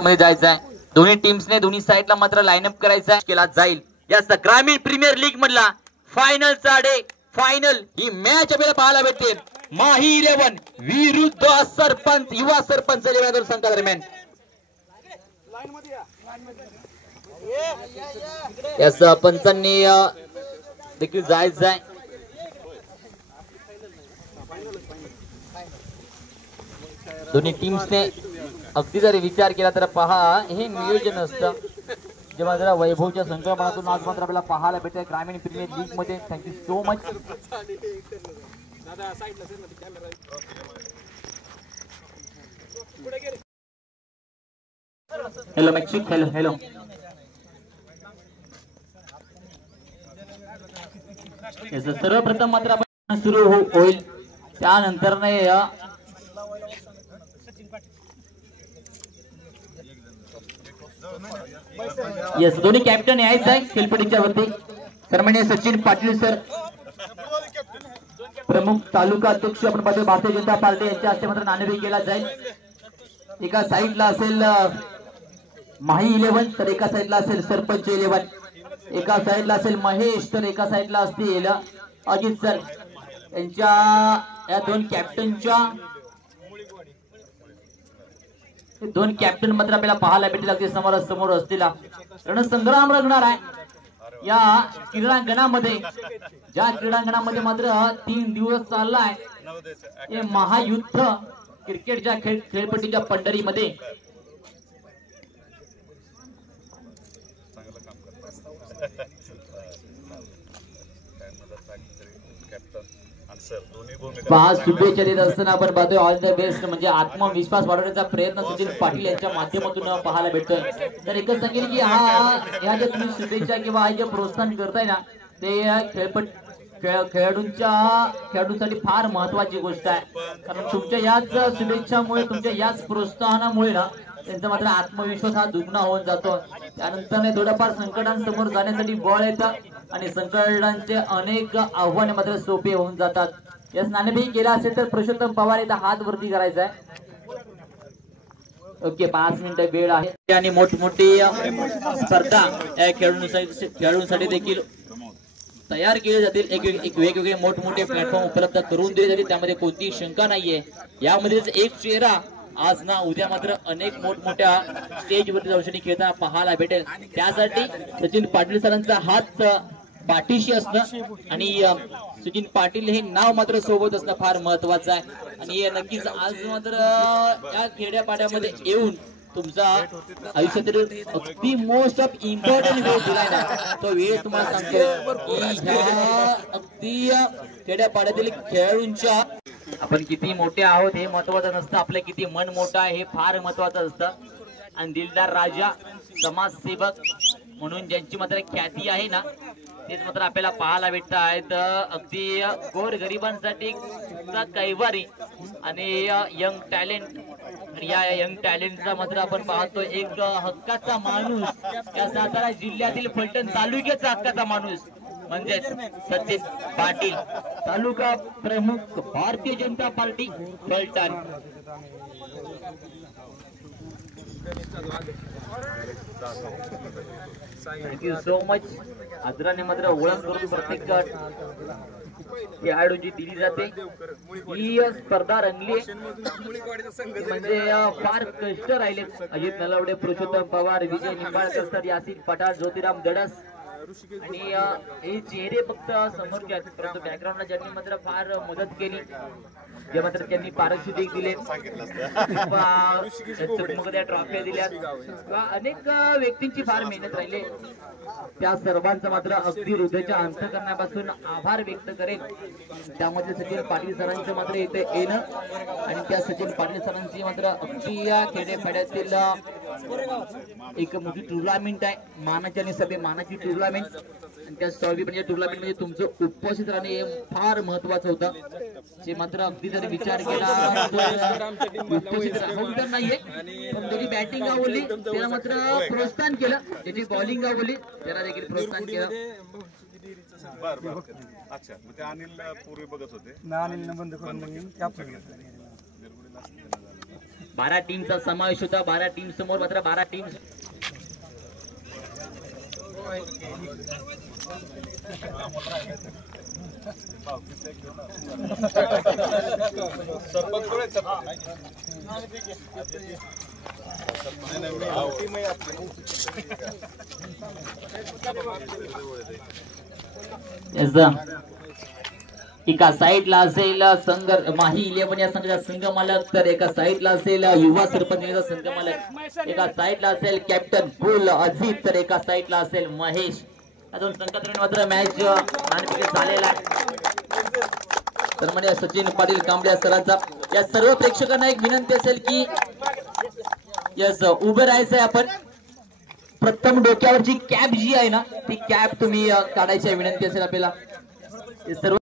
मध्ये जायचं आहे. दोन्ही टीम्सने दोन्ही साइडला मात्र लाईनअप करायचा केला जाईल. याच ग्रामीण प्रीमियर लीग मधला फायनलचा डे फायनल ही मॅच आपल्याला पाहायला भेटते. माही 11 विरुद्ध सरपंच युवा सरपंच संघादरम्यान. याच पंचांनी देखील जायचं आहे. दोन्ही टीम्सने अगदी जर विचार केला तर पहा हे नियोजन असतं जेव्हा जरा वैभवच्या संक्रमणातून आज मात्र आपल्याला पाहायला भेटते ग्रामीण प्रीमियर लीग मध्ये. Thank you so much. हॅलो मॅक्सिक. Hello hello. सर्वप्रथम मात्र आपण सुरू होईल त्यानंतर नाही यस दोन्ही कॅप्टन यायचं आहे खेळपट्टीच्या वरती. सन्माननीय सचिन पाटील सर प्रमुख तालुका अध्यक्ष आपण पाहतो भारतीय जनता पार्टी यांच्या हस्ते मात्र नाणेफेक केला जाईल. एका साईडला असेल माही 11 तर एका साईडला असेल सरपंच 11. एका साईडला असेल महेश तर एका साईडला असतील अजित सर. यांच्या या दोन कॅप्टन मात्र आपल्याला पाहायला भेटेल. अगदी समोर असलेला रणसंग्राम रंगणार आहे या क्रीडांगणामध्ये. ज्या क्रीडांगणामध्ये मात्र 3 दिवस चाललाय हे महायुद्ध क्रिकेटच्या खेळपट्टीच्या पंढरीमध्ये. शुभेच्छा देत असताना आपण पाहतोय ऑल द बेस्ट म्हणजे आत्मविश्वास वाढवण्याचा प्रयत्न सचिन पाटील यांच्या माध्यमातून पाहायला भेटतोय. तर एकच सांगेल की ह्या ज्या तुम्ही शुभेच्छा किंवा हा जे प्रोत्साहन करताय ना ते खेळाडूंसाठी फार महत्वाची गोष्ट आहे. कारण तुमच्या याच शुभेच्छामुळे तुमच्या याच प्रोत्साहनामुळे ना त्यांचा मात्र आत्मविश्वास हा दुगणा होऊन जातो. त्यानंतर थोडंफार संकटांसमोर जाण्यासाठी बळ येतं आणि संकटांचे अनेक आव्हाने मात्र सोपे होऊन जातात. याच नाणेफेक केला असेल तर पुरुषोत्तम पवार इथं हात वरती करायचा आहे. ओके 5 मिनिटं वेळ आहे आणि मोठमोठी स्पर्धा या खेळाडूंसाठी देखील तयार केले जातील. एक वेगवेगळे मोठमोठे प्लॅटफॉर्म उपलब्ध करून दिले जातील. त्यामध्ये कोणतीही शंका नाहीये. यामध्येच एक चेहरा आज ना उद्या मात्र अनेक मोठमोठ्या स्टेजवरती दर्शनी खेळताना पाहायला भेटेल. त्यासाठी सचिन पाटील सरांचा हात पाठीशी असणं आणि सचिन पाटील हे नाव मात्र सोबत असणं फार महत्वाचं आहे. आणि नक्कीच आज मात्र या खेड्यापाड्यामध्ये येऊन तुमचा आयुष्यातील अगदी मोस्ट ऑफ इम्पॉर्टंट वेळ दिलाय ना तो वेळ तुम्हाला सांगतो की ह्या अगदी खेड्यापाड्यातील खेळाडूंच्या आपण किती मोठे आहोत हे महत्वाचं नसतं. आपलं किती मन मोठं आहे हे फार महत्वाचं असतं. आणि दिलदार राजा समाजसेवक म्हणून ज्यांची मात्र ख्याती आहे ना तेच मात्र आपल्याला पाहायला भेटत आहेत. अगदी गोर गरिबांसाठी कैवारी आणि यंग टॅलेंट. या यंग टॅलेंटचा मात्र आपण पाहतो एक हक्काचा माणूस या सातारा जिल्ह्यातील फलटण तालुक्याचा हक्काचा माणूस म्हणजे सचिन पाटील तालुका प्रमुख Bharatiya Janata Party Phaltan. Thank you so much. आदराने मात्र ओळख करून प्रत्येक खेळाडूंची दिली जाते. ही स्पर्धा रंगली म्हणजे फार कष्ट राहिले. अजित नलावडे पुरुषोत्तम पवार विजय निंबाळकर सर यासिन पठाण ज्योतिराम दडस आणि हे चेहरे फक्त समोरचे आहेत परंतु बॅकग्राऊंडला ज्यांनी मात्र फार मदत केली जे मात्र त्यांनी पारितोषिक दिले ट्रॉफी दिल्या अनेक व्यक्तींची फार मेहनत राहिली. त्या सर्वांचा मात्र अगदी हृदयाच्या अंतःकरणापासून आभार व्यक्त करेन. त्यामध्ये सचिन पाटील सरांचं मात्र इथे येणं आणि त्या सचिन पाटील सरांची मात्र अगदी या खेड्यापाड्यातील एक मोठी टुर्नामेंट आहे. मानाची आणि सभे मानाची टुर्नामेंट आणि त्या टुर्नामेंट मध्ये तुमचं उपस्थित राहणे हे फार महत्वाचं होतं. जे मात्र अगदी जर विचार केला उपस्थित राहून तर नाहीये पण ज्याची बॅटिंग आवडली त्याला मात्र प्रोत्साहन केलं. ज्याची बॉलिंग आवडली त्याला देखील प्रोत्साहन केलं. अच्छा मग ते अनिल पूर्वी बघत होते ना अनिल बंद करून 12 टीमचा समावेश होता. 12 टीम समोर मात्र 12 टीम एका साईडला असेल संघ माही 11 या संघाचा संघ मालक, तर एका साईडला असेल युवा सरपंच संघ मालक, एका साईडला असेल कॅप्टन कुल अजित, तर एका साईडला असेल महेश. अजून संघात मात्र मॅच नाणेफेक झालेला आहे. तर म्हणजे सचिन पाटील कांबळे सरांचा या सर्व प्रेक्षकांना एक विनंती असेल की यस उभे राहायचंय. आपण प्रथम डोक्यावरची कॅप जी आहे ना ती कॅप तुम्ही काढायची विनंती असेल आपल्याला. सर्व